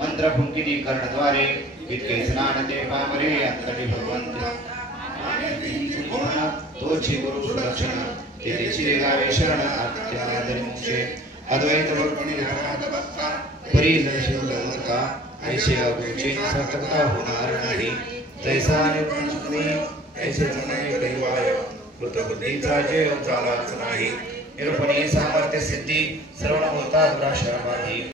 मंत्र फुंकिनी कर्णद्वारे इतके स्नान ते पामरे अंतरी भगवंत तोची गुरु सुलक्षण तेरे चिरे गावे शरण आत्यादरी मुखे अद्वैत वर्णनी भक्ता परी दर्शन का ऐसे गुरुचे सार्थकता होणार नाही जैसा निर्गुणी ऐसे जमणे कैवाय कृतबुद्धीचा जय झालाच नाही निरूपणी सामर्थ्य सिद्धी सर्व होता दुराशा